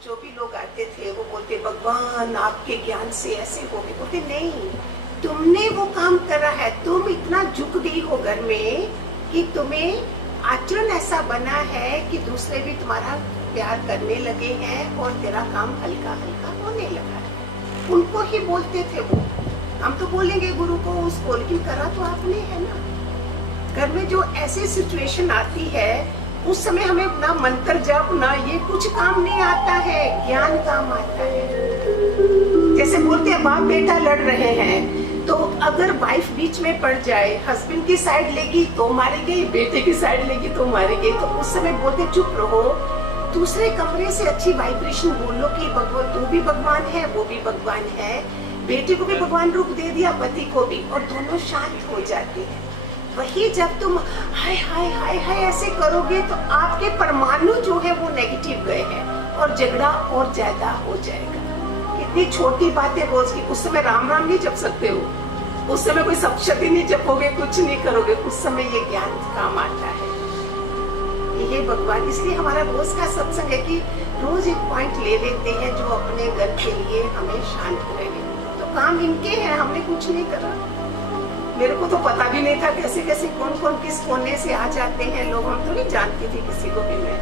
जो भी लोग आते थे वो बोलते भगवान आपके ज्ञान से ऐसे हो गए। बोलते नहीं, तुमने वो काम करा है, तुम इतना झुक गई हो घर में कि तुम्हें आचरण ऐसा बना है कि दूसरे भी तुम्हारा प्यार करने लगे हैं और तेरा काम हल्का हल्का होने लगा है। उनको ही बोलते थे वो। हम तो बोलेंगे गुरु को उसको, लेकिन करा तो आपने है ना। घर में जो ऐसी सिचुएशन आती है उस समय हमें ना मंत्र जप ना ये कुछ काम नहीं आता है, ज्ञान काम आता है। जैसे बोलते हैं बाप बेटा लड़ रहे हैं, तो अगर वाइफ बीच में पड़ जाए, हस्बैंड की साइड लेगी तो मारेगी, बेटे की साइड लेगी तो मारेगी, तो उस समय बोलते चुप रहो, दूसरे कमरे से अच्छी वाइब्रेशन बोलो कि भगवान तू भी भगवान है, वो भी भगवान है, बेटे को भी भगवान रूप दे दिया, पति को भी, और दोनों शांत हो जाते हैं। वही जब तुम हाय हाय हाय हाय ऐसे करोगे तो आपके परमाणु जो है वो नेगेटिव गए हैं और झगड़ा और ज्यादा हो जाएगा। कितनी छोटी बातें रोज की, उस समय राम राम नहीं जप सकते हो, उस समय कोई सप्तशती नहीं जपोगे, कुछ नहीं करोगे, उस समय ये ज्ञान काम आता है। ये भगवान, इसलिए हमारा रोज का सत्संग है कि रोज एक पॉइंट ले लेते हैं जो अपने घर के लिए हमें शांत रहे। तो काम इनके हैं, हमने कुछ नहीं करा। मेरे को तो पता भी नहीं था कैसे कैसे कौन कौन किस कोने से आ जाते हैं लोग, हम तो नहीं जानती थी किसी को भी। मैं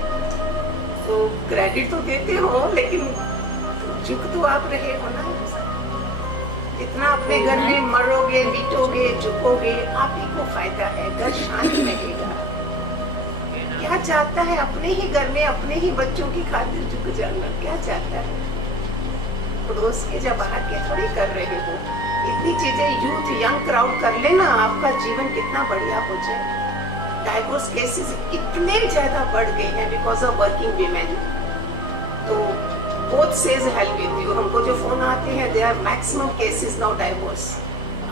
तो क्रेडिट तो देते हो, लेकिन झुक तो आप रहे हो ना। जितना अपने घर में मरोगे मिटोगे झुकोगे आप ही को फायदा है, घर शांत रहेगा। क्या चाहता है अपने ही घर में अपने ही बच्चों की खातिर झुक जाना, क्या चाहता है? पड़ोस के जब बाहर के थोड़ी कर रहे हो। इतनी चीजें यूथ यंग क्राउड कर लेना, आपका जीवन कितना बढ़िया हो जाए। डाइवोर्स केसेस इतने ज्यादा बढ़ गए हैं बिकॉज ऑफ वर्किंग वीमेन। तो बोथ सेज हेल्प विद यू, हमको जो फोन आते हैं they are maximum cases now divorce.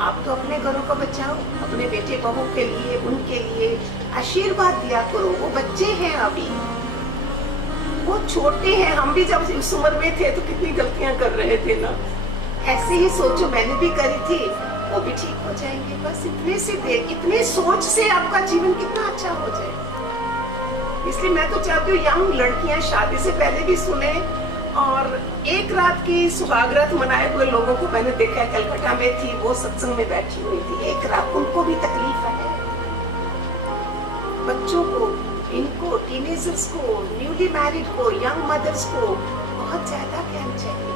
आप तो अपने घरों को बचाओ, अपने बेटे बहू के लिए, उनके लिए आशीर्वाद दिया करो। वो बच्चे हैं अभी, वो छोटे हैं। हम भी जब इस उम्र में थे तो कितनी गलतियां कर रहे थे ना। ऐसे ही सोचो, मैंने भी करी थी, वो भी ठीक हो जाएंगे। बस इतने से देख, इतने सोच से आपका जीवन कितना अच्छा हो जाए। इसलिए मैं तो चाहती हूँ यंग लड़कियां शादी से पहले भी सुने, और एक रात की सुहागरात मनाए हुए लोगों को मैंने देखा है, कलकत्ता में थी वो, सत्संग में बैठी हुई थी एक रात, उनको भी तकलीफ है। बच्चों को, इनको, टीनेजर्स को, न्यूली मैरिड को, यंग मदर्स को बहुत ज्यादा ज्ञान चाहिए।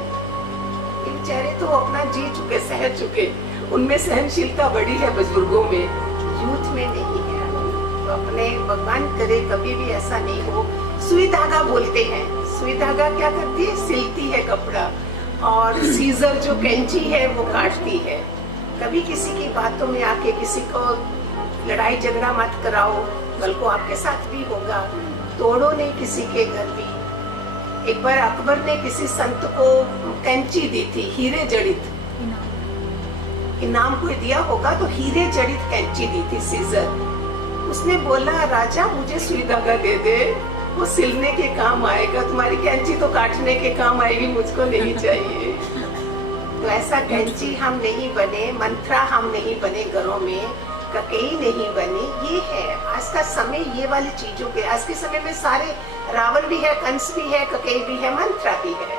बेचारे तो अपना जी चुके, सह चुके, उनमें सहनशीलता बड़ी है बुजुर्गों में, यूथ में नहीं है। तो अपने भगवान करे कभी भी ऐसा नहीं हो। सुई धागा बोलते हैं, सुई धागा क्या करती है? सिलती है कपड़ा, और सीजर जो कैंची है वो काटती है। कभी किसी की बातों में आके किसी को लड़ाई झगड़ा मत कराओ, कल को आपके साथ भी होगा। तोड़ो नहीं किसी के घर भी। एक बार अकबर ने किसी संत को कैंची दी थी, हीरे जड़ित इनाम कोई दिया होगा, तो हीरे जड़ित कैंची दी थी, सीजर। उसने बोला राजा मुझे सुई धागा दे दे, वो सिलने के काम आएगा, तुम्हारी कैंची तो काटने के काम आएगी, मुझको नहीं चाहिए। तो ऐसा कैंची हम नहीं बने, मंत्रा हम नहीं बने घरों में, ककेई नहीं बने। ये है आज का समय, ये वाली चीजों के। आज के समय में सारे रावण भी है, कंस भी है, ककेई भी है, मंत्रा भी है।